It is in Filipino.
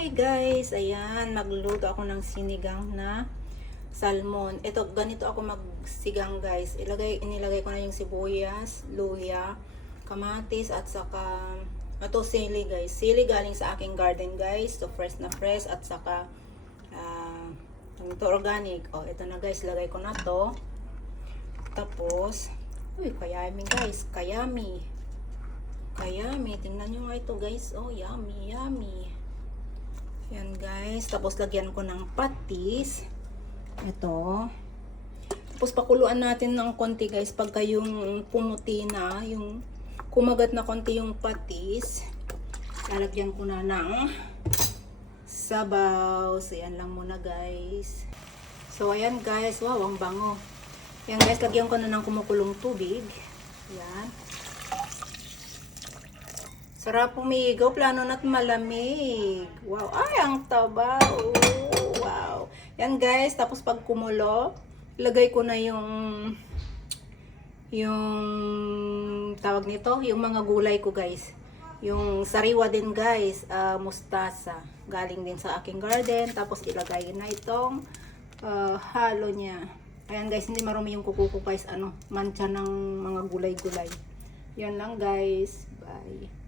Hi guys, ayan, magluluto ako ng sinigang na salmon. Ito, ganito ako magsigang guys. Inilagay ko na yung sibuyas, luya, kamatis, at saka ito sili guys. Sili galing sa aking garden guys. So fresh na fresh at saka ito organic. Oh, ito na guys, lagay ko na to. Tapos, uy, kayami guys, kayami. Kayami, tingnan nyo nga ito guys. Oh, yummy, yummy. Yan guys, tapos lagyan ko ng patis. Ito. Tapos pakuluan natin ng konti guys, pagka yung pumuti na, yung kumagat na konti yung patis, lalagyan ko na ng sabaw. So yan lang muna guys. So ayan guys, wow, ang bango. Yan guys, lagyan ko na ng kumukulong tubig. Yan. Sarap pumigaw, plano na't malamig. Wow, ay, ang taba. Oh, wow. Yan guys, tapos pag kumulo, lagay ko na yung tawag nito, yung mga gulay ko guys. Yung sariwa din guys, mustasa. Galing din sa aking garden. Tapos ilagay na itong halo niya. Ayan guys, hindi marumi yung kuko ko guys. Mancha ng mga gulay-gulay. Yan lang guys. Bye.